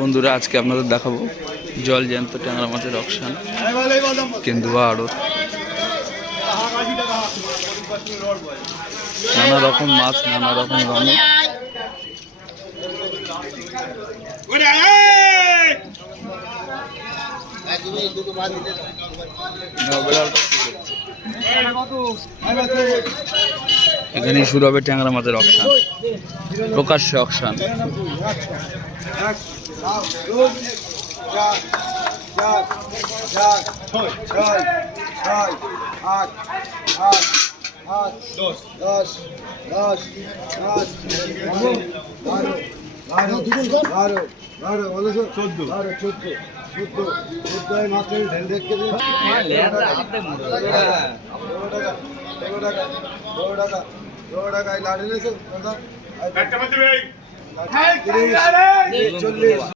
বন্ধুরা, আজকে আপনাদের দেখাবো জল জ্যান্ত ট্যাংরা মাছের অকশন কেন্দুয়া আড়ত। নানা রকম মাছ, নানা রকম রঙে। এখানে শুরু হবে ট্যাংরা মাছের অকশন, প্রকাশ্য অকশন। লাড়ি